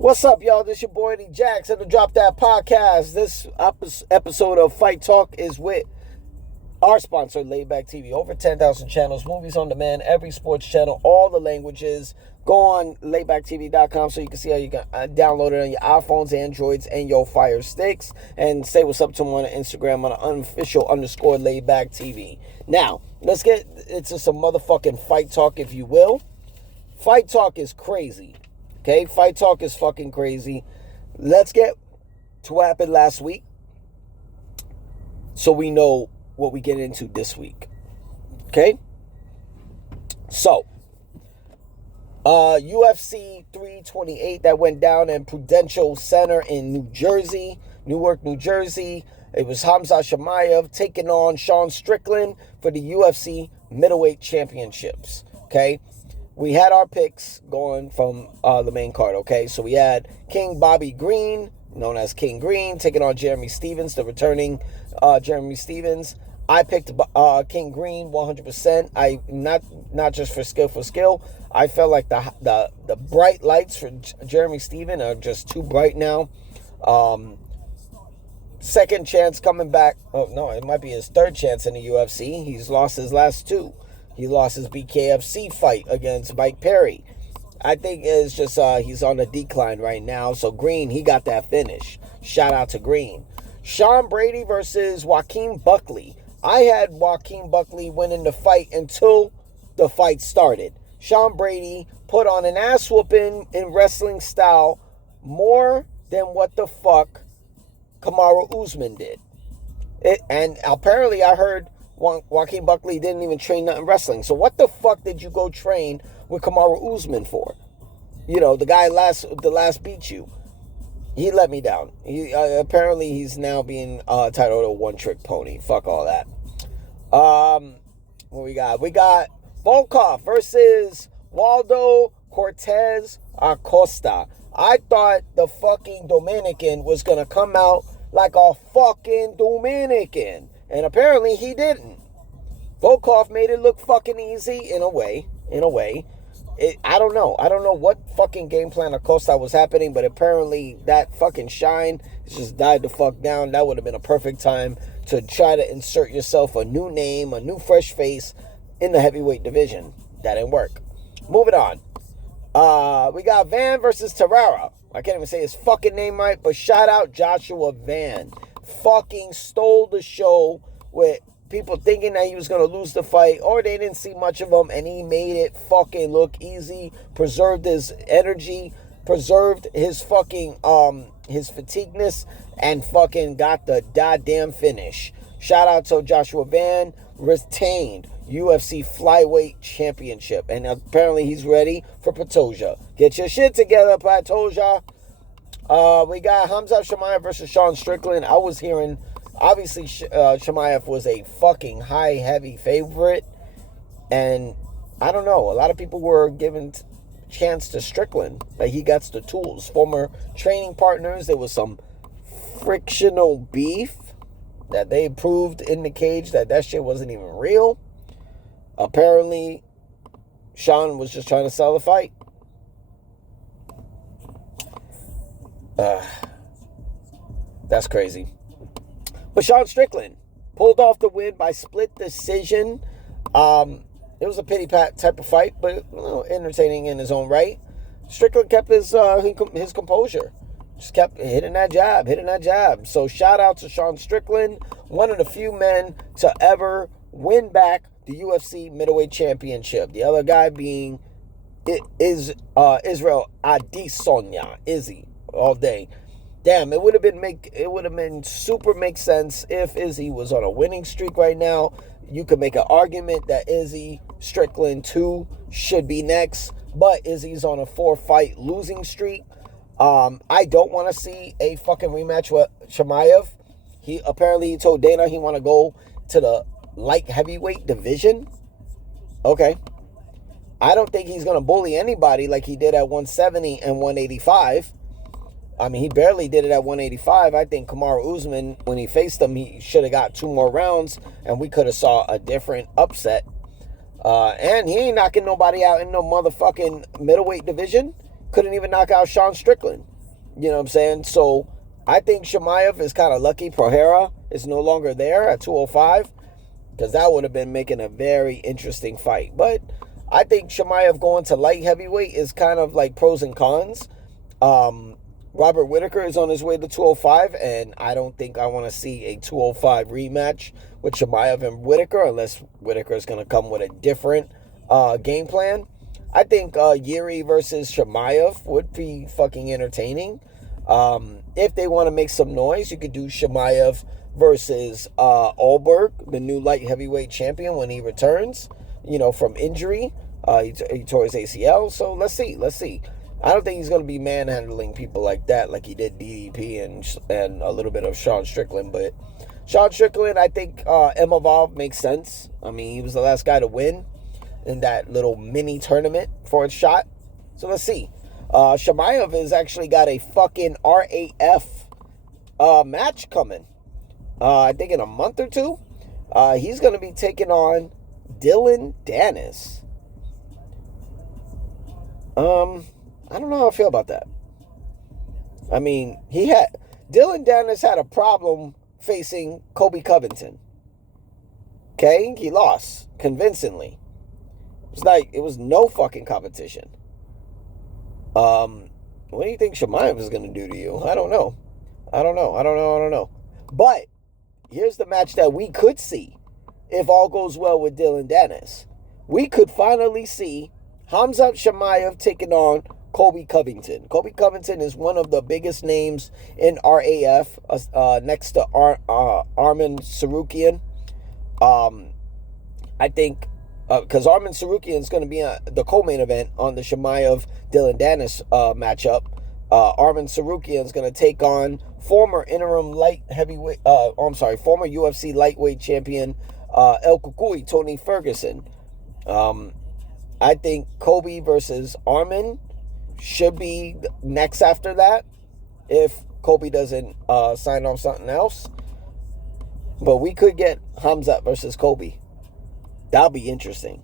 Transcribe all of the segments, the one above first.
What's up, y'all? This your boy, D Jax, at the Drop That Podcast. This episode of Fight Talk is with our sponsor, Laidback TV. Over 10,000 channels, movies on demand, every sports channel, all the languages. Go on laidbacktv.com so you can see how you can download it on your iPhones, Androids, and your Fire Sticks. And say what's up to them on Instagram on unofficial _ Laidback TV. Now, let's get into some motherfucking fight talk, if you will. Fight talk is crazy. Okay, fight talk is fucking crazy. Let's get to what happened last week so we know what we get into this week. Okay? So, UFC 328 that went down in Prudential Center in Newark, New Jersey. It was Hamza Chimaev taking on Sean Strickland for the UFC middleweight championships. Okay? We had our picks going from the main card, okay? So we had King Bobby Green, known as King Green, taking on Jeremy Stephens, the returning Jeremy Stephens. I picked King Green 100%. I not just for skill. I felt like the bright lights for Jeremy Stephens are just too bright now. Second chance coming back. Oh, no, it might be his third chance in the UFC. He's lost his last two. He lost his BKFC fight against Mike Perry. I think it's just he's on a decline right now. So Green, he got that finish. Shout out to Green. Sean Brady versus Joaquin Buckley. I had Joaquin Buckley winning the fight until the fight started. Sean Brady put on an ass whooping in wrestling style more than what the fuck Kamaru Usman did. And apparently I heard Joaquin Buckley didn't even train nothing wrestling. So what the fuck did you go train with Kamaru Usman for? You know, the guy the last beat you. He let me down. Apparently he's now being titled a one-trick pony. Fuck all that. What we got? We got Volkov versus Waldo Cortez Acosta. I thought the fucking Dominican was going to come out like a fucking Dominican. And apparently he didn't. Volkov made it look fucking easy in a way. I don't know. I don't know what fucking game plan Acosta was happening, but apparently that fucking shine just died the fuck down. That would have been a perfect time to try to insert yourself a new name, a new fresh face in the heavyweight division. That didn't work. Moving on. We got Van versus Terrera. I can't even say his fucking name right, but shout out Joshua Van. Fucking stole the show with people thinking that he was going to lose the fight, or they didn't see much of him, and he made it fucking look easy, preserved his energy, preserved his fucking his fatigueness, and fucking got the goddamn finish. Shout out to Joshua Van, retained UFC flyweight championship, and apparently he's ready for Patoja. Get your shit together, Patoja. We got Hamza Chimaev versus Sean Strickland. I was hearing, obviously, Chimaev was a fucking high, heavy favorite. And I don't know. A lot of people were giving chance to Strickland. Like, he got the tools. Former training partners. There was some frictional beef that they proved in the cage that shit wasn't even real. Apparently, Sean was just trying to sell the fight. That's crazy. But Sean Strickland pulled off the win by split decision. It was a pity pat type of fight, but entertaining in his own right. Strickland kept his composure. Just kept hitting that jab. So shout out to Sean Strickland, one of the few men to ever win back the UFC middleweight championship. The other guy being Israel Adesanya, Izzy. All day. Damn, it would have been super make sense if Izzy was on a winning streak right now. You could make an argument that Izzy Strickland 2 should be next, but Izzy's on a 4-fight losing streak. I don't want to see a fucking rematch with Chimaev. He told Dana he want to go to the light heavyweight division. Okay. I don't think he's going to bully anybody like he did at 170 and 185. I mean, he barely did it at 185. I think Kamaru Usman, when he faced him, he should have got 2 more rounds, and we could have saw a different upset. And he ain't knocking nobody out in no motherfucking middleweight division. Couldn't even knock out Sean Strickland. You know what I'm saying? So I think Chimaev is kind of lucky. Prohera is no longer there at 205 because that would have been making a very interesting fight. But I think Chimaev going to light heavyweight is kind of like pros and cons. Robert Whittaker is on his way to 205, and I don't think I want to see a 205 rematch with Chimaev and Whittaker unless Whittaker is going to come with a different game plan. I think Yuri versus Chimaev would be fucking entertaining. If they want to make some noise, you could do Chimaev versus Alberg, the new light heavyweight champion, when he returns, from injury. He tore his ACL, so let's see. I don't think he's going to be manhandling people like that, like he did DDP and a little bit of Sean Strickland. But Sean Strickland, I think Evolve makes sense. I mean, he was the last guy to win in that little mini tournament for a shot. So let's see. Chimaev has actually got a fucking RAF match coming. I think in a month or two. He's going to be taking on Dylan Dennis. I don't know how I feel about that. I mean, Dylan Dennis had a problem facing Colby Covington. Okay? He lost convincingly. It was no fucking competition. What do you think Chimaev is going to do to you? I don't know. But here's the match that we could see if all goes well with Dylan Dennis. We could finally see Khamzat Chimaev taking on Colby Covington. Colby Covington is one of the biggest names in RAF, next to Arman Sarukian. I think because Arman Sarukian is going to be the co-main event on the Chimaev Dylan Dennis matchup. Arman Sarukian is going to take on former UFC lightweight champion El Kukui, Tony Ferguson. I think Colby versus Arman should be next after that if Colby doesn't sign off something else. But we could get Khamzat versus Colby. That'll be interesting.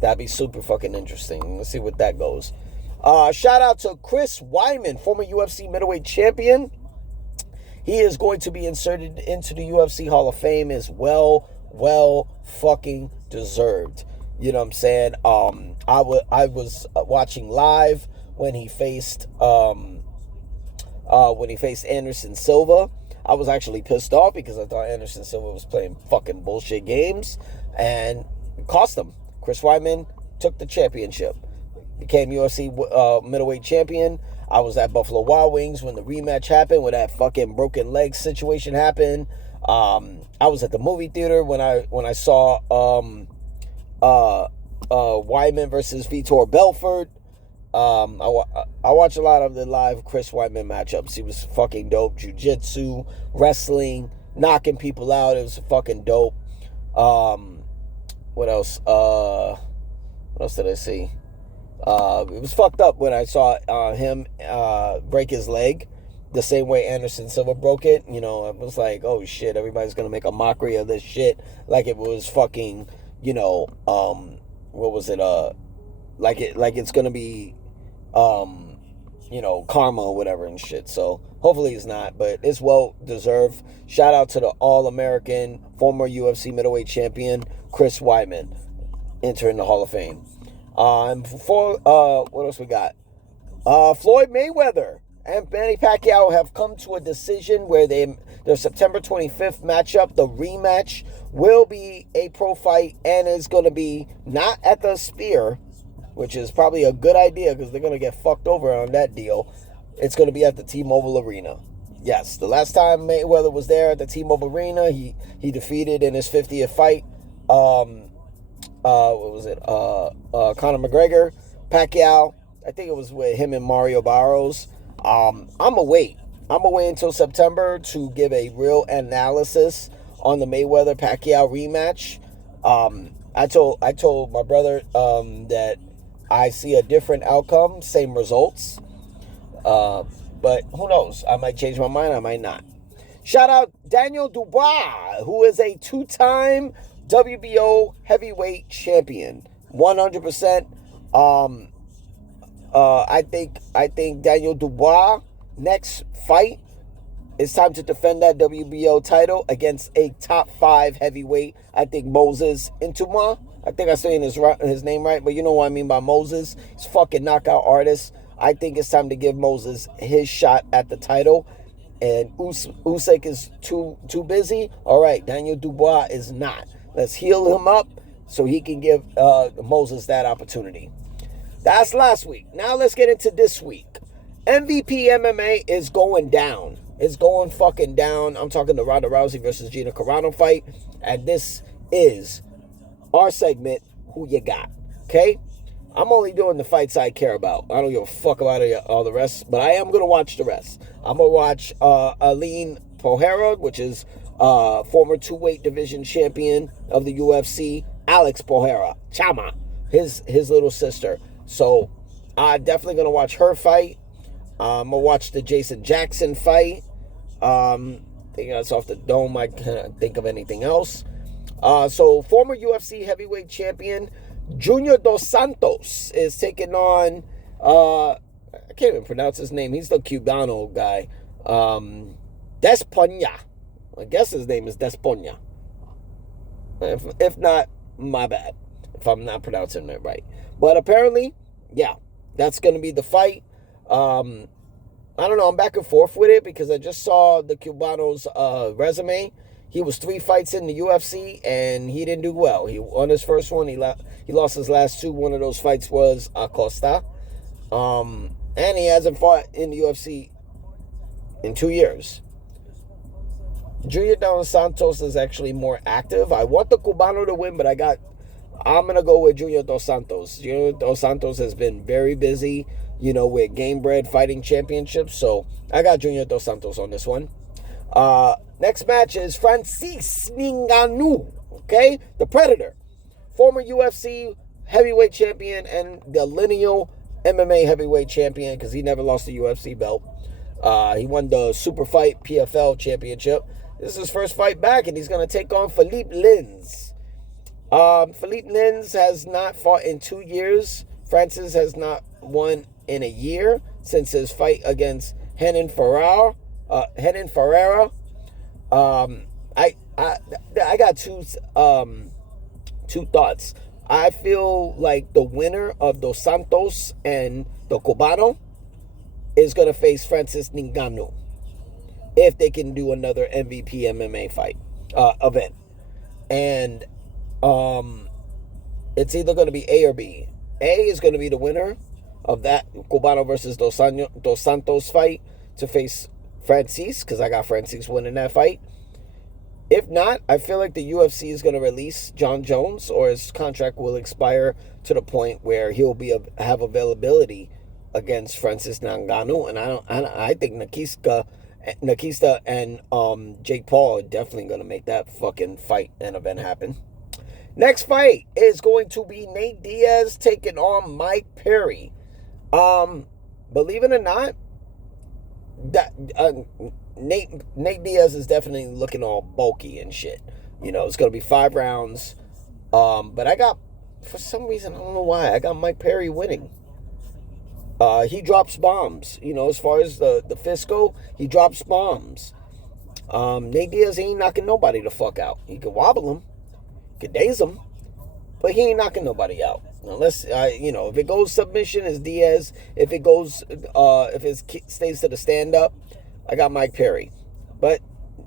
That'd be super fucking interesting. Let's see what that goes. Shout out to Chris Weidman, former UFC middleweight champion. He is going to be inserted into the UFC Hall of Fame as well fucking deserved. You know what I'm saying? I was watching live when he faced Anderson Silva. I was actually pissed off because I thought Anderson Silva was playing fucking bullshit games, and it cost him. Chris Weidman took the championship, became UFC middleweight champion. I was at Buffalo Wild Wings when the rematch happened, when that fucking broken leg situation happened. I was at the movie theater when I saw Weidman versus Vitor Belfort. I watch a lot of the live Chris Weidman matchups. He was fucking dope. Jiu-jitsu, wrestling, knocking people out. It was fucking dope. What else? What else did I see? It was fucked up when I saw him break his leg the same way Anderson Silva broke it. I was like, oh shit, everybody's gonna make a mockery of this shit like it was fucking, what was it? Like it's gonna be, karma or whatever and shit. So hopefully it's not, but it's well deserved. Shout out to the All-American former UFC middleweight champion Chris Weidman entering the Hall of Fame. And before what else we got? Floyd Mayweather and Manny Pacquiao have come to a decision where their September 25th matchup, the rematch, will be a pro fight and is going to be not at the Sphere, which is probably a good idea because they're going to get fucked over on that deal. It's going to be at the T-Mobile Arena. Yes, the last time Mayweather was there at the T-Mobile Arena, he defeated in his 50th fight, Conor McGregor, Pacquiao. I think it was with him and Mario Barros. I'm going to wait until September to give a real analysis on the Mayweather-Pacquiao rematch. I told my brother that I see a different outcome, same results. But who knows? I might change my mind. I might not. Shout out Daniel Dubois, who is a two-time WBO heavyweight champion. 100%. I think Daniel Dubois next fight, it's time to defend that WBO title against a top 5 heavyweight. I think Moses Intuma. I think I'm saying his name right, but you know what I mean by Moses. He's fucking knockout artist. I think it's time to give Moses his shot at the title. And Usyk is too busy. All right, Daniel Dubois is not. Let's heal him up so he can give Moses that opportunity. That's last week. Now let's get into this week. MVP MMA is going down. It's going fucking down. I'm talking the Ronda Rousey versus Gina Carano fight. And this is our segment, Who You Got? Okay? I'm only doing the fights I care about. I don't give a fuck about all the rest, but I am going to watch the rest. I'm going to watch Aline Pohera, which is former 2-weight division champion of the UFC, Alex Pohera, Chama, his little sister. So I'm definitely going to watch her fight. I'm going to watch the Jason Jackson fight. I think that's off the dome. I can't think of anything else. So former UFC heavyweight champion Junior Dos Santos is taking on, I can't even pronounce his name. He's the Cubano guy. Despona. I guess his name is Despona. If not, my bad. If I'm not pronouncing it right. But apparently, yeah, that's going to be the fight. I don't know. I'm back and forth with it because I just saw the Cubano's resume. He was 3 fights in the UFC, and he didn't do well. He won his first one. He lost his last 2. One of those fights was Acosta. And he hasn't fought in the UFC in 2 years. Junior Dos Santos is actually more active. I want the Cubano to win, but I'm going to go with Junior Dos Santos. Junior Dos Santos has been very busy, with Game Bread Fighting Championships. So I got Junior Dos Santos on this one. Next match is Francis Ngannou, okay? The Predator. Former UFC heavyweight champion and the lineal MMA heavyweight champion because he never lost the UFC belt. He won the Super Fight PFL championship. This is his first fight back, and he's going to take on Philippe Lins. Philippe Lins has not fought in 2 years. Francis has not won in a year since his fight against Renan Ferreira. I got two thoughts. I feel like the winner of Dos Santos and the Cubano is going to face Francis Ngannou if they can do another MVP MMA fight event. And it's either going to be A or B. A is going to be the winner of that Cubano versus Dos Santos fight to face Francis, because I got Francis winning that fight. If not, I feel like the UFC is going to release John Jones, or his contract will expire to the point where he'll have availability against Francis Ngannou, and I think Nakista and Jake Paul are definitely going to make that fucking fight and event happen. Next fight is going to be Nate Diaz taking on Mike Perry. Believe it or not, that Nate Diaz is definitely looking all bulky and shit. It's going to be 5 rounds. But I got, for some reason, I don't know why, I got Mike Perry winning. He drops bombs. As far as the fist go, he drops bombs. Nate Diaz ain't knocking nobody the fuck out. He can wobble him, could daze him, but he ain't knocking nobody out. Unless, if it goes submission, it's Diaz. If it stays to the stand-up, I got Mike Perry. But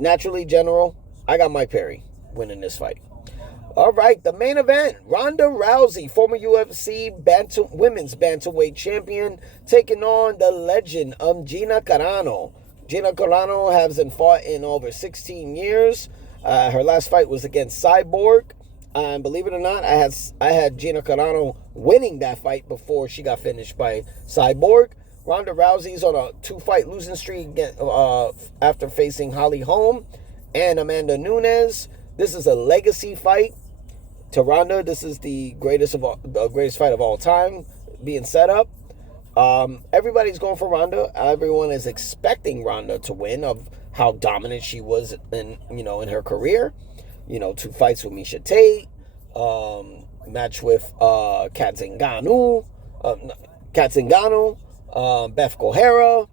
naturally, general, I got Mike Perry winning this fight. All right, the main event, Ronda Rousey, former UFC women's bantamweight champion, taking on the legend of Gina Carano. Gina Carano hasn't fought in over 16 years. Her last fight was against Cyborg. And believe it or not, I had Gina Carano winning that fight before she got finished by Cyborg. Ronda Rousey's on a 2-fight losing streak after facing Holly Holm and Amanda Nunes. This is a legacy fight to Ronda. This is the greatest fight of all time being set up. Everybody's going for Ronda. Everyone is expecting Ronda to win of how dominant she was in her career. 2 fights with Miesha Tate, match with Kat Zingano, Beth Kohara.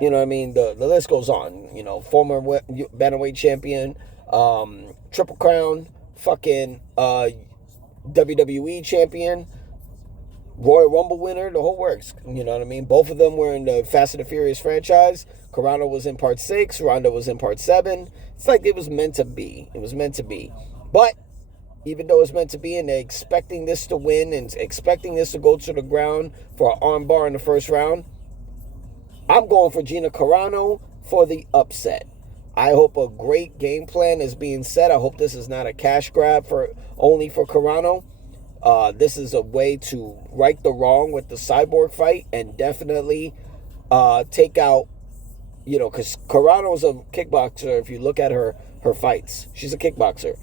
You know what I mean? The list goes on. You know, former bantamweight champion, Triple Crown, fucking WWE champion, Royal Rumble winner, the whole works. You know what I mean? Both of them were in the Fast and the Furious franchise. Carano was in part 6. Ronda was in part 7. It's like it was meant to be. It was meant to be. But even though it's meant to be and they're expecting this to win and expecting this to go to the ground for an armbar in the first round, I'm going for Gina Carano for the upset. I hope a great game plan is being set. I hope this is not a cash grab only for Carano. This is a way to right the wrong with the Cyborg fight and definitely take out, because Carano's a kickboxer. If you look at her fights, she's a kickboxer.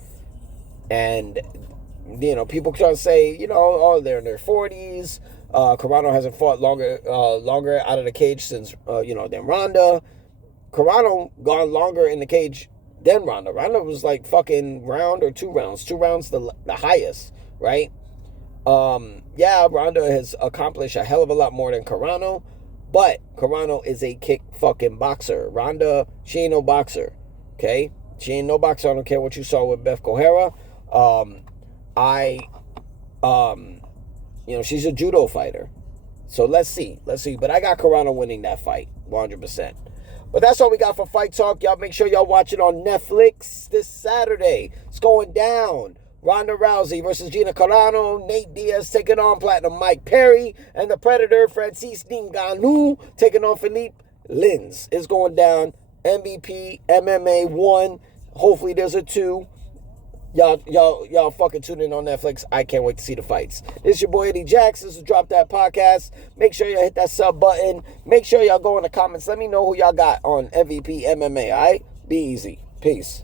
And, people try to say, they're in their 40s. Carano hasn't fought longer out of the cage since, than Ronda. Carano gone longer in the cage than Ronda. Ronda was like fucking round or 2 rounds. 2 rounds the highest, right? Ronda has accomplished a hell of a lot more than Carano, but Carano is a kick fucking boxer. Ronda, she ain't no boxer, okay? She ain't no boxer. I don't care what you saw with Beth Kohara. She's a judo fighter. So let's see. But I got Carano winning that fight, 100%. But that's all we got for Fight Talk. Y'all make sure y'all watch it on Netflix this Saturday. It's going down. Ronda Rousey versus Gina Carano. Nate Diaz taking on Platinum Mike Perry. And the Predator, Francis Ngannou, taking on Philippe Lins. It's going down. MVP MMA 1. Hopefully there's a 2. Y'all fucking tune in on Netflix. I can't wait to see the fights. This is your boy Eddie Jackson. This is Drop That Podcast. Make sure y'all hit that sub button. Make sure y'all go in the comments. Let me know who y'all got on MVP MMA, all right? Be easy. Peace.